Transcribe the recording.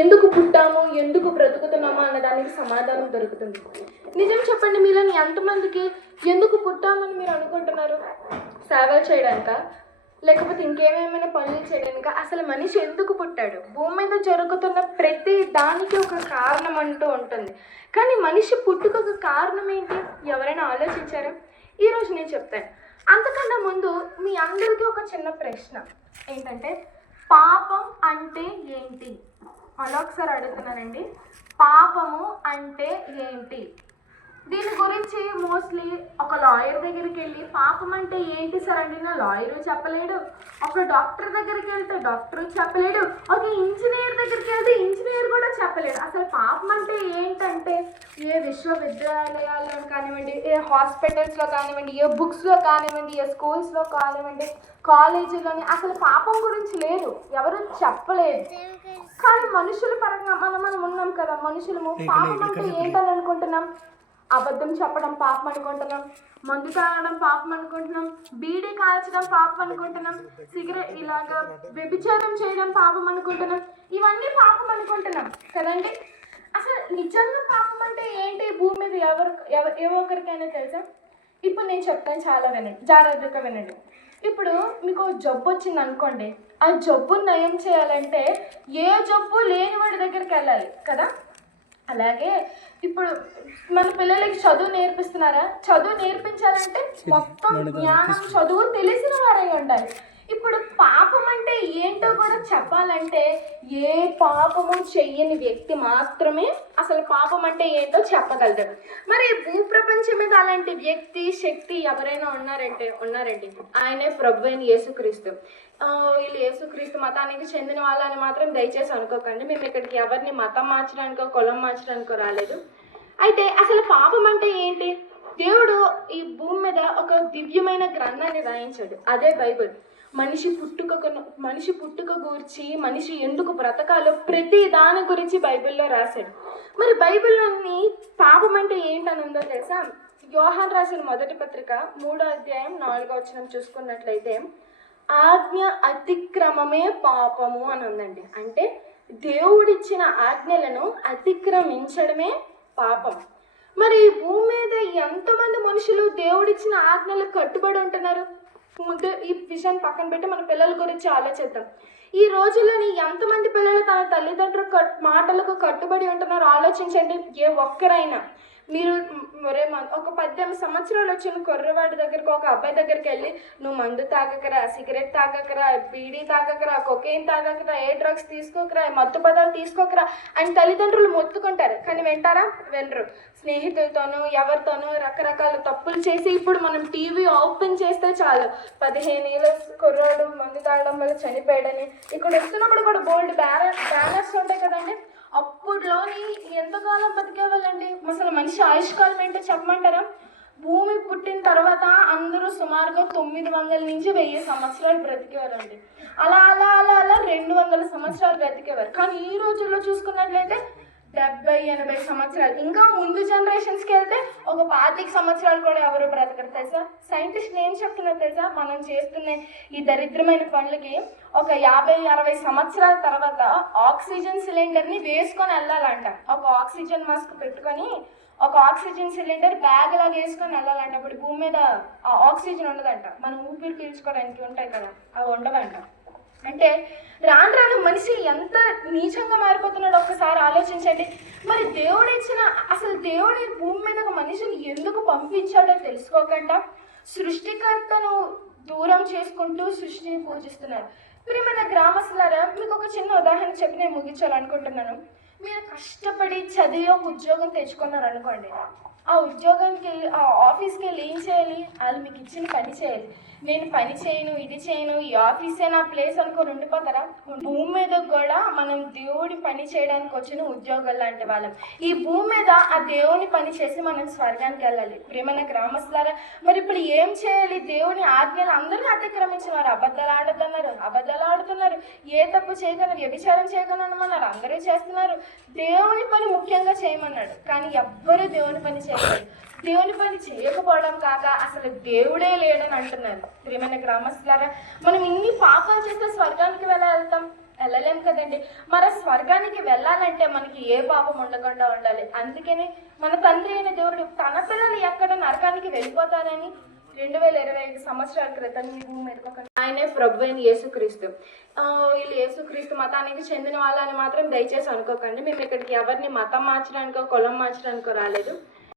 ఎందుకు పుట్టాము, ఎందుకు బ్రతుకుతున్నామో అన్న దానికి సమాధానం దొరుకుతుంది. నిజం చెప్పండి, మీలో ఎంతమందికి ఎందుకు పుట్టామని మీరు అనుకుంటున్నారు? సేవలు చేయడానిక, లేకపోతే ఇంకేమేమైనా పనులు చేయడానిక? అసలు మనిషి ఎందుకు పుట్టాడు? భూమి మీద జరుగుతున్న ప్రతి దానికి ఒక కారణం అంటూ ఉంటుంది. కానీ మనిషి పుట్టుకొక కారణం ఏంటి? ఎవరైనా ఆలోచించారా? ఈరోజు నేను చెప్తాను. అంతకన్నా ముందు మీ అందరికీ ఒక చిన్న ప్రశ్న ఏంటంటే, పాపం అంటే ఏంటి? అలా ఒకసారి అడుగుతున్నానండి, పాపము అంటే ఏంటి? దీని గురించి మోస్ట్లీ ఒక లాయర్ దగ్గరికి వెళ్ళి పాపం అంటే ఏంటి సార్ అంటే నా లాయరు చెప్పలేడు, ఒక డాక్టర్ దగ్గరికి వెళ్తే డాక్టరు చెప్పలేడు, ఒక ఇంజనీర్ దగ్గరికి వెళ్తే ఇంజనీర్ కూడా చెప్పలేడు. అసలు పాపం అంటే ఏంటంటే ఏ విశ్వవిద్యాలయాల్లో కానివ్వండి, ఏ హాస్పిటల్స్లో కానివ్వండి, ఏ బుక్స్లో కానివ్వండి, ఏ స్కూల్స్లో కానివ్వండి, కాలేజీలోని అసలు పాపం గురించి లేదు, ఎవరు చెప్పలేదు. కానీ మనుషుల పరంగా మనం ఉన్నాం కదా, మనుషులము పాపం అంటే ఏంటని అనుకుంటున్నాం? అబద్ధం చెప్పడం పాపం అనుకుంటున్నాం, మందు తాగడం పాపం అనుకుంటున్నాం, బీడీ కాల్చడం పాపం అనుకుంటున్నాం, సిగరెట్ ఇలాగా వ్యభిచారం చేయడం పాపం అనుకుంటున్నాం, ఇవన్నీ పాపం అనుకుంటున్నాం కదండి. అసలు నిజంగా పాపం అంటే ఏంటి భూమి మీద ఏ ఒక్కరికైనా తెలుసా? ఇప్పుడు నేను చెప్తాను, చాలా వినండి, జాగ్రత్తగా వినండి. ఇప్పుడు మీకు జబ్బు వచ్చింది అనుకోండి, ఆ జబ్బును నయం చేయాలంటే ఏ జబ్బు లేని వాడి దగ్గరికి వెళ్ళాలి కదా. అలాగే ఇప్పుడు మన పిల్లలకి చదువు నేర్పిస్తున్నారా? చదువు నేర్పించాలంటే మొత్తం జ్ఞానం చదువు తెలిసిన వారై ఉండాలి. ఇప్పుడు పాపం అంటే ఏంటో కూడా చెప్పాలంటే ఏ పాపము చెయ్యని వ్యక్తి మాత్రమే అసలు పాపం అంటే ఏంటో చెప్పగలుగుతాడు. మరి భూప్రపంచం మీద అలాంటి వ్యక్తి శక్తి ఎవరైనా ఉన్నారండి, ఆయనే ప్రభు అయిన యేసుక్రీస్తు. వీళ్ళు యేసుక్రీస్తు మతానికి చెందిన వాళ్ళని మాత్రం దయచేసి అనుకోకండి, మేము ఇక్కడికి ఎవరిని మతం మార్చడానికో కులం మార్చడానికో రాలేదు. అయితే అసలు పాపం అంటే ఏంటి? దేవుడు ఈ భూమి మీద ఒక దివ్యమైన గ్రంథాన్ని రాయించాడు, అదే బైబిల్. మనిషి పుట్టుక గురించి, మనిషి ఎందుకు బ్రతకాలో ప్రతి దాని గురించి బైబిల్లో రాశాడు. మరి బైబిల్లోని పాపం అంటే ఏంటని ఉందో తెలుసా? యోహాన్ రాసిన మొదటి పత్రిక 3వ అధ్యాయం 4వ వచనం చూసుకున్నట్లయితే, ఆజ్ఞ అతిక్రమమే పాపము అని ఉందండి. అంటే దేవుడిచ్చిన ఆజ్ఞలను అతిక్రమించడమే పాపం. మరి ఈ భూమి మీద ఎంతమంది మనుషులు దేవుడిచ్చిన ఆజ్ఞలకు కట్టుబడి ఉంటున్నారు? ముందు ఈ విషయాన్ని పక్కన పెట్టి మన పిల్లల గురించి ఆలోచిద్దాం. ఈ రోజుల్లోని ఎంతమంది పిల్లలు తన తల్లిదండ్రుల మాటలకు కట్టుబడి ఉంటున్నారో ఆలోచించండి. ఏ ఒక్కరైనా మీరు ఒక 18 సంవత్సరాలు వచ్చిన కుర్రవాడి దగ్గరకు, ఒక అబ్బాయి దగ్గరికి వెళ్ళి నువ్వు మందు తాగకరా, సిగరెట్ తాగకరా, బీడీ తాగకరా, కొకైన్ తాగకరా, ఏ డ్రగ్స్ తీసుకోకరా, మత్తు పదాలు తీసుకోకరా అని తల్లిదండ్రులు మొత్తుకుంటారు. కానీ వింటారా? వినరు. స్నేహితులతోనూ ఎవరితోనూ రకరకాల తప్పులు చేసి, ఇప్పుడు మనం టీవీ ఓపెన్ చేస్తే చాలు 15 ఏళ్ళ కుర్రాడు మందు తాగడం వల్ల చనిపోయాడని ఇక్కడ వస్తున్నప్పుడు కూడా బోల్డ్ బ్యానర్స్ ఉంటాయి కదండి. అప్పుడులోని ఎంతకాలం బతికేవాళ్ళండి? అసలు మనిషి ఆయుష్కాలం ఏంటో చెప్పమంటారా? భూమి పుట్టిన తర్వాత అందరూ సుమారుగా 900 నుంచి 1000 సంవత్సరాలు బ్రతికేవారండి. అలా అలా అలా అలా 200 సంవత్సరాలు బ్రతికేవారు. కానీ ఈ రోజుల్లో చూసుకున్నట్లయితే 70-80 సంవత్సరాలు, ఇంకా ముందు జనరేషన్స్కి వెళ్తే ఒక 25 సంవత్సరాలు కూడా ఎవరు బ్రతకరు తెలుసా. సైంటిస్టులు ఏం చెప్తున్నారు తెలుసా? మనం చేస్తున్న ఈ దరిద్రమైన పనులకి ఒక 50-60 సంవత్సరాల తర్వాత ఆక్సిజన్ సిలిండర్ని వేసుకొని వెళ్ళాలంట. ఒక ఆక్సిజన్ మాస్క్ పెట్టుకొని ఒక ఆక్సిజన్ సిలిండర్ బ్యాగ్ లాగా వేసుకొని వెళ్ళాలంట. అప్పుడు భూమి మీద ఆక్సిజన్ ఉండదంట. మనం ఊపిరి పీల్చుకోవడానికి ఉంటాయి కదా, అవి ఉండవంట. అంటే రాను రాను మనిషి ఎంత నీచంగా మారిపోతున్నాడో ఒక్కసారి ఆలోచించండి. మరి అసలు దేవుడి భూమి మీద ఒక మనిషిని ఎందుకు పంపించాడో తెలుసుకోకుండా సృష్టికర్తను దూరం చేసుకుంటూ సృష్టిని పూజిస్తున్నారు. ప్రియమైన గ్రామస్తులారా, మీకు ఒక చిన్న ఉదాహరణ చెప్పి నేను ముగించాలనుకుంటున్నాను. మీరు కష్టపడి చదివి ఒక ఉద్యోగం తెచ్చుకున్నారు అనుకోండి. ఆ ఉద్యోగానికి వెళ్ళి, ఆ ఆఫీస్కి వెళ్ళి ఏం చేయాలి? వాళ్ళు మీకు ఇచ్చిన పని చేయాలి. నేను పని చేయను, ఇది చేయను, ఈ ఆఫీసే నా ప్లేస్ అనుకొని ఉండిపోతారా? భూమి మీద కూడా మనం దేవుడి పని చేయడానికి వచ్చిన ఉద్యోగాలు లాంటి వాళ్ళం. ఈ భూమి మీద ఆ దేవుని పని చేసి మనం స్వర్గానికి వెళ్ళాలి. ప్రియమైన గ్రామస్తులారా, మరి ఇప్పుడు ఏం చేయాలి? దేవుని ఆజ్ఞలు అందరూ అతిక్రమించినారు. అబద్ధాలు ఆడుతున్నారు, ఏ తప్పు చేయగలరు, వ్యభిచారం చేయగలనమన్నారు, అందరూ చేస్తున్నారు. దేవుని పని ముఖ్యంగా చేయమన్నాడు, కానీ ఎవ్వరూ దేవుని పని చేయలేదు. దేవుని పని చేయకపోవడం కాక అసలు దేవుడే లేడని అంటున్నారు. ప్రియమైన గ్రామస్తులారా, మనం ఇన్ని పాపాలు చేస్తే స్వర్గానికి ఎలా వెళ్తాం? వెళ్ళలేం కదండి. మరి స్వర్గానికి వెళ్ళాలంటే మనకి ఏ పాపం ఉండకుండా ఉండాలి. అందుకని మన తండ్రి అయిన దేవుడు తన పిల్లలు ఎక్కడ నరకానికి వెళ్ళిపోతారని 2025 సంవత్సరాల క్రితం ఈ భూమి మీద ఆయనే ప్రభు అయిన యేసుక్రీస్తు. వీళ్ళు యేసుక్రీస్తు మతానికి చెందిన వాళ్ళని మాత్రం దయచేసి అనుకోకండి. మేము ఇక్కడికి ఎవరిని మతం మార్చడానికో కులం మార్చడానికో రాలేదు.